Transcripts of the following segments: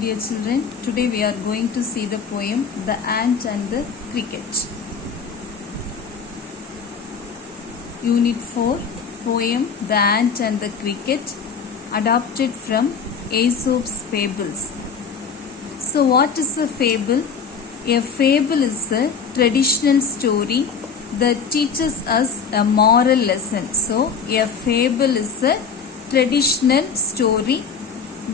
Dear children, today we are going to see the poem The Ant and the Cricket. Unit 4, poem The Ant and the Cricket, adapted from Aesop's Fables. So what is a fable? A fable is a traditional story that teaches us a moral lesson. So a fable is a traditional story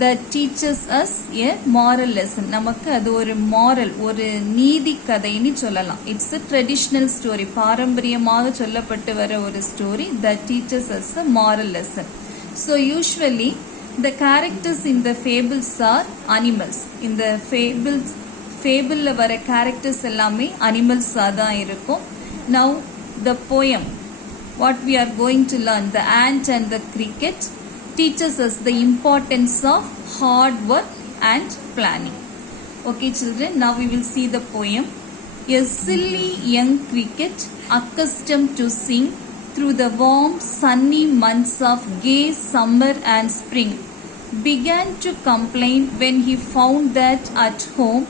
that teaches us a moral lesson. நமக்கு அது ஒரு moral, ஒரு நீதி கதைன்னு சொல்லலாம். It's a traditional story. பாரம்பரியமாக சொல்லப்பட்டு வர ஒரு story that teaches us a moral lesson. So usually the characters in the fables are animals. In the fable வர characters எல்லாமே animals தான் இருக்கும். Now the poem, what we are going to learn, The Ant and the Cricket, teaches us the importance of hard work and planning. Okay children, now we will see the poem. A silly young cricket, accustomed to sing through the warm sunny months of gay summer and spring, began to complain when he found that at home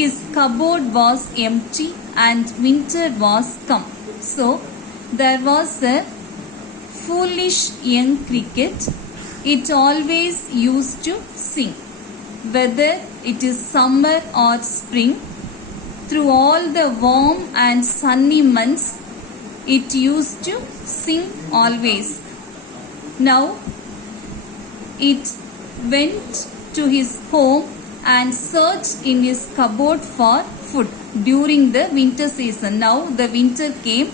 his cupboard was empty and winter was come. So there was a foolish young cricket. It always used to sing, whether it is summer or spring. Through all the warm and sunny months, it used to sing always. Now, it went to his home and searched in his cupboard for food during the winter season. Now, the winter came.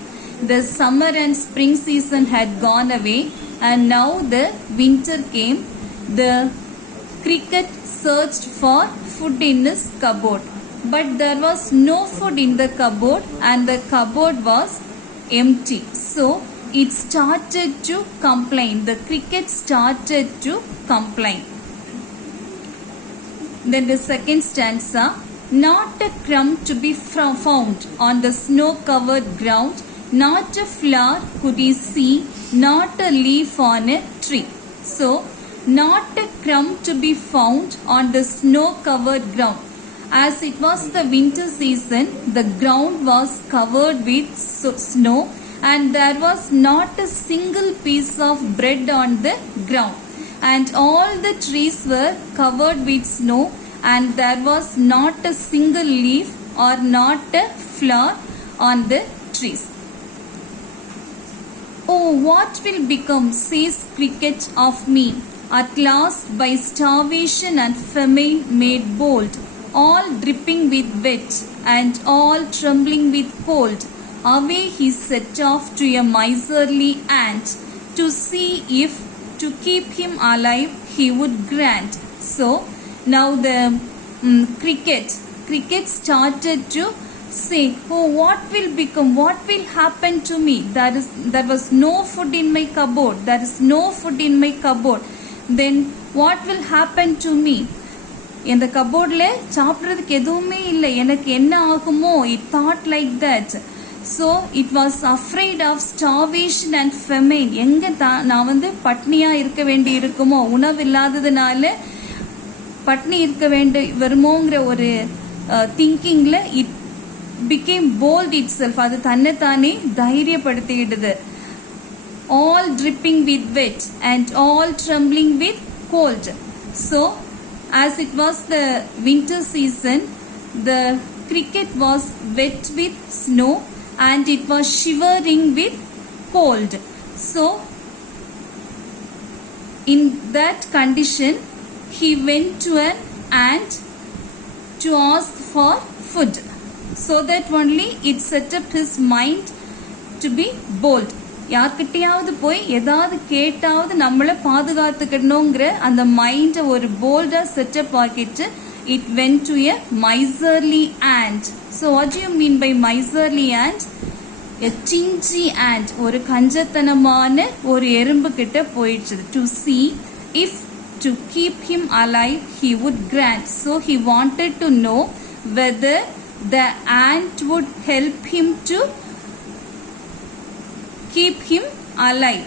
The summer and spring season had gone away, and now the winter came. The cricket searched for food in his cupboard, but there was no food in the cupboard and the cupboard was empty. So it started to complain. The cricket started to complain. Then the second stanza, not a crumb to be found on the snow-covered ground, not a flower could he see, not a leaf on a tree. So, not a crumb to be found on the snow-covered ground. As it was the winter season, the ground was covered with snow and there was not a single piece of bread on the ground. And all the trees were covered with snow and there was not a single leaf or not a flower on the trees. Oh, what will become, says cricket, of me, at last by starvation and famine made bold, all dripping with wet and all trembling with cold. Away he set off to a miserly ant, to see if to keep him alive he would grant. So now the cricket started to say, oh, what will become, what will happen to me? There was no food in my cupboard. There is no food in my cupboard. Then what will happen to me? இந்த கபோர்ட்ல சாப்பிட்றதுக்கு எதுவுமே இல்லை, எனக்கு என்ன ஆகுமோ? It thought like that. So it was afraid of starvation and famine. எங்க நான் பட்னியா இருக்க வேண்டி இருக்குமோ, உணவு இல்லாததுனால பட்னி இருக்க வேண்டி வருமோங்கிற ஒரு திங்கிங்ல இட் became bold itself. அது தன்னைத்தானே தைரியப்படுத்திடுது. All dripping with wet and all trembling with cold. So as it was the winter season, the cricket was wet with snow and it was shivering with cold. So in that condition, he went to an ant to ask for food, so that only it set up his mind to be bold. யார்கிட்டயாவது போய் ஏதாவது கேட்டாவது நம்மளை பாதுகாத்துக்கணுங்கிற அந்த மைண்டை ஒரு போல்டா setup ஆக்கிட்டு it went to a miserly ant. So what do you mean by miserly ant? A stingy ant, ஒரு கஞ்சத்தனமான ஒரு எறும்பு கிட்ட போயிடுச்சு. To see if to keep him alive he would grant. So he wanted to know whether the ant would help him to keep him alive.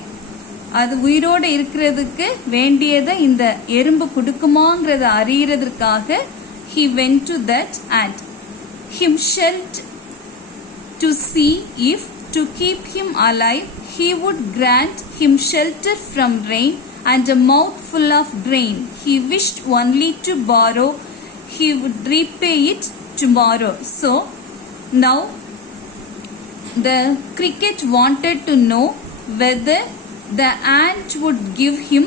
அது உயிரோடு இருக்கிறதுக்கு வேண்டியதை இந்த எறும்பு கொடுக்குமாங்கிறத அறியறதுக்காக he went to that ant himself to see if to keep him alive he would grant him shelter from rain and a mouthful of grain. He wished only to borrow, he would repay it tomorrow. So now the cricket wanted to know whether the ant would give him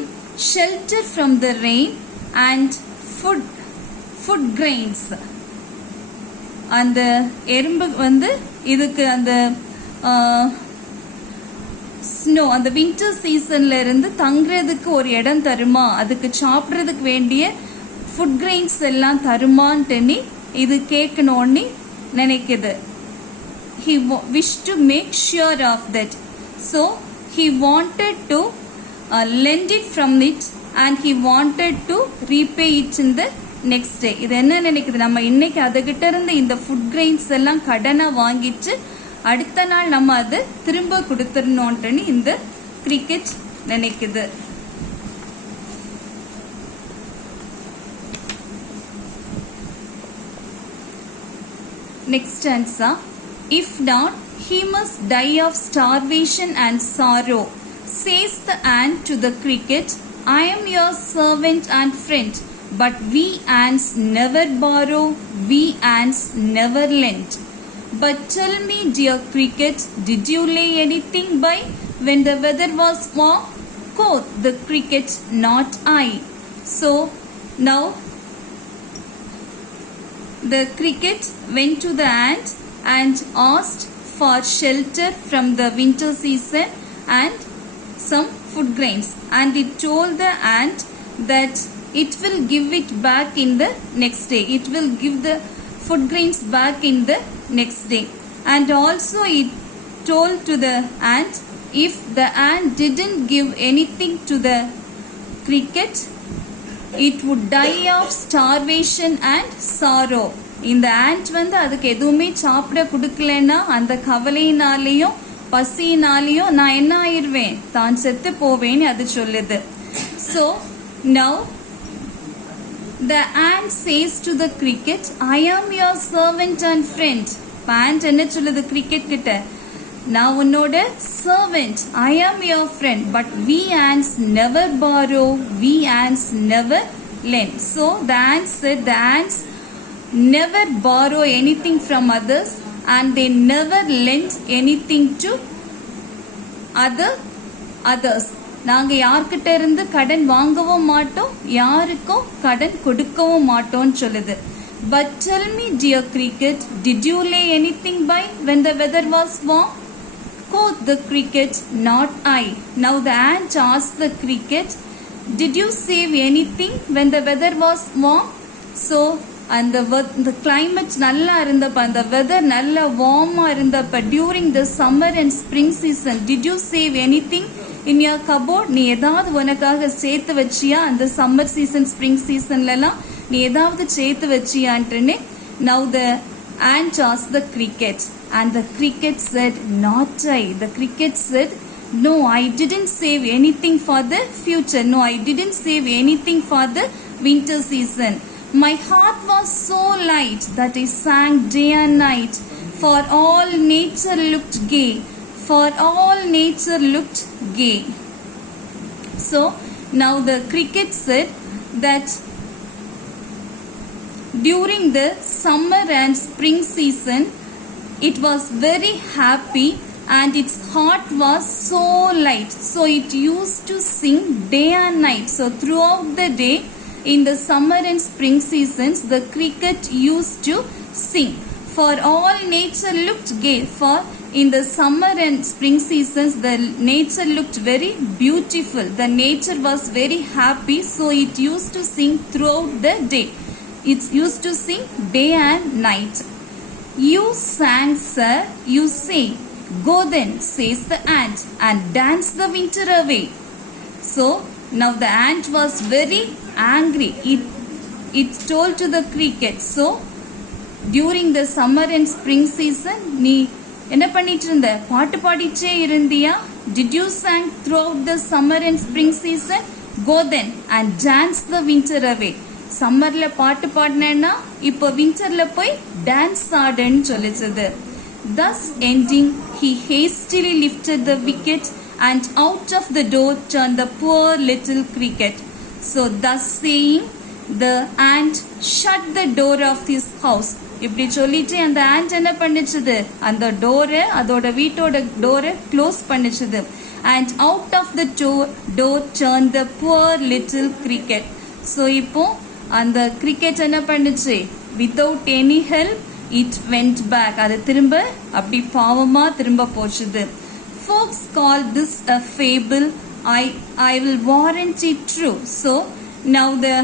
shelter from the rain and food grains. அந்த எறும்பு வந்து இதுக்கு அந்த snow அந்த winter சீசன்ல இருந்து தங்குறதுக்கு ஒரு இடம் தருமா, அதுக்கு சாப்பிட்றதுக்கு வேண்டிய ஃபுட் கிரெயின்ஸ் எல்லாம் தருமான்ட்டு இது கேட்கணும்னு நினைக்குது. He wished to make sure of that. So he wanted to lend it from it and he wanted to repay it in the next day. இது என்ன நினைக்குது, நம்ம இன்னைக்கு அதுகிட்ட இருந்து இந்த ஃபுட் கிரெயின்ஸ் எல்லாம் கடனை வாங்கிட்டு அடுத்த நாள் நம்ம அதை திரும்ப கொடுத்துடணும்ட்டு இந்த கிரிக்கெட் நினைக்குது. Next answer. If not, he must die of starvation and sorrow. Says the ant to the cricket, I am your servant and friend, but we ants never borrow, we ants never lend. But tell me, dear cricket, did you lay anything by when the weather was warm? Quoth the cricket, not I. So now the cricket went to the ant and asked for shelter from the winter season and some food grains, and it told the ant that it will give it back in the next day. It will give the food grains back in the next day. And also it told to the ant, if the ant didn't give anything to the cricket, it would die of starvation and sorrow. இந்த and வந்து அதுக்கு எதுவுமே சாப்பிட கொடுக்கலன்னா அந்த கவலையினாலேயும் பசியினாலேயும் நான் என்ன ஆயிடுவேன், தான் செத்து போவேன்னு அது சொல்லுது. So now the ant says to the cricket, I am your servant and friend. ant என்ன சொல்லுது கிரிக்கெட் கிட்ட, நான் உன்னோட servant, I am your friend, but we ants never borrow, we ants never lend. So the ant said the ants never borrow anything from others and they never lend anything to others. நாங்க யார்கிட்ட இருந்து கடன் வாங்கவும் மாட்டோம், யாருக்கும் கடன் கொடுக்கவும் மாட்டோம்னு சொல்லுது. But tell me, dear cricket, did you lay anything by when the weather was warm? Quoth the cricket, not I. Now the ant asked the cricket, did you save anything when the weather was warm? So அந்த climate நல்லா இருந்தப்ப, அந்த weather நல்லா வார்மா இருந்தப்ப during the summer and spring season, did you save anything in your cupboard? நீ ஏதாவது உனக்காக சேர்த்து வச்சியா அந்த சம்மர் சீசன் ஸ்ப்ரிங் சீசன்லலாம் நீ ஏதாவது சேர்த்து வச்சியான்ட்டுன்னு now the ant asked the cricket and the cricket said, not I. The cricket said, no, I didn't save anything for the future. No, I didn't save anything for the winter season. My heart was so light that I sang day and night, for all nature looked gay, for all nature looked gay. So now the cricket said that during the summer and spring season it was very happy and its heart was so light, so it used to sing day and night. So throughout the day in the summer and spring seasons the cricket used to sing. For all nature looked gay, for in the summer and spring seasons the nature looked very beautiful, the nature was very happy, so it used to sing throughout the day. It used to sing day and night. You sang, sir, you say. Go then, says the ant, and dance the winter away. So now the ant was very angry. It told to the cricket, so during the summer and spring season நீ என்ன பண்ணிட்டு இருந்த, பாட்டு பாடிச்சே இருந்தியா, Did you sing throughout the summer and spring season? Go then and dance the winter away. சம்மர்ல பாட்டு பாடினேன்னா இப்போ விண்டர்ல போய் டான்ஸ் ஆடுன்னு சொல்லிச்சது. Thus ending, he hastily lifted the wicket and out of the door turned the poor little cricket. So thus saying, the ant shut the door of his house. இப்படி சொல்லிட்டு அந்த ant என்ன பண்ணிச்சுது, அந்த டோரை, அதோட வீட்டோட டோரை close பண்ணிச்சுது. And out of the door turned the poor little cricket. So இப்போ அந்த cricket என்ன பண்ணிச்சு, without any help it went back. அது திரும்ப அப்படி பாவமா திரும்ப போச்சுது. Folks call this a fable. I will warrant it true. So now the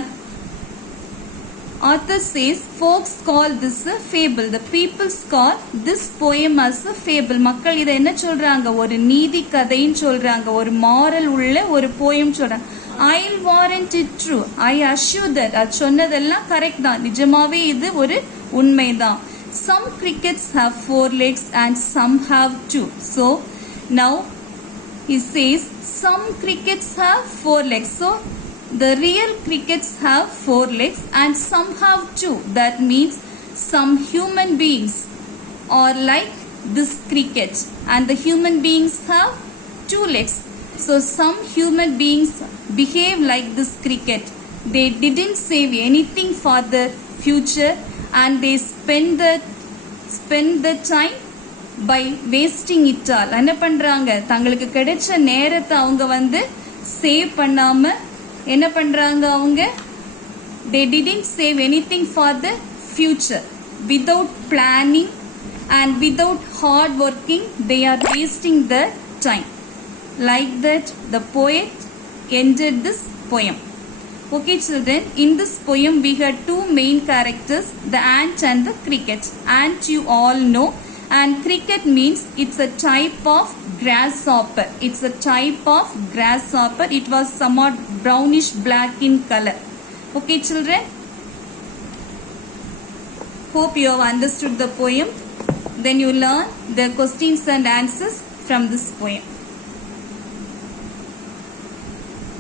author says folks call this a fable. The people call this poem as a fable. மக்கள் இதை என்ன சொல்றாங்க, ஒரு நீதி கதைன்னு சொல்றாங்க, ஒரு மாரல் உள்ள ஒரு poem சொல்றாங்க. I'll warrant it true. I assure that. அது சொன்னதெல்லாம் கரெக்ட் தான், நிஜமாவே இது ஒரு உண்மைதான். Some crickets have 4 legs and some have 2. So now he says some crickets have 4 legs. So the real crickets have 4 legs and some have 2. That means some human beings are like this cricket and the human beings have 2 legs. So some human beings behave like this cricket. They didn't save anything for the future and they spend the time by wasting it all. என்ன பண்றாங்க, தங்களுக்கு கிடைச்ச நேரத்தை அவங்க வந்து save பண்ணாம என்ன பண்றாங்க, அவங்க they didn't save anything for the future. Without planning and without hard working, they are wasting their time. Like that, the poet ended this poem. Okay children, in this poem we had 2 main characters, the ant and the cricket. Ant you all know, and cricket means it's a type of grasshopper. It's a type of grasshopper. It was somewhat brownish black in color. Okay children, hope you have understood the poem. Then you learn the questions and answers from this poem.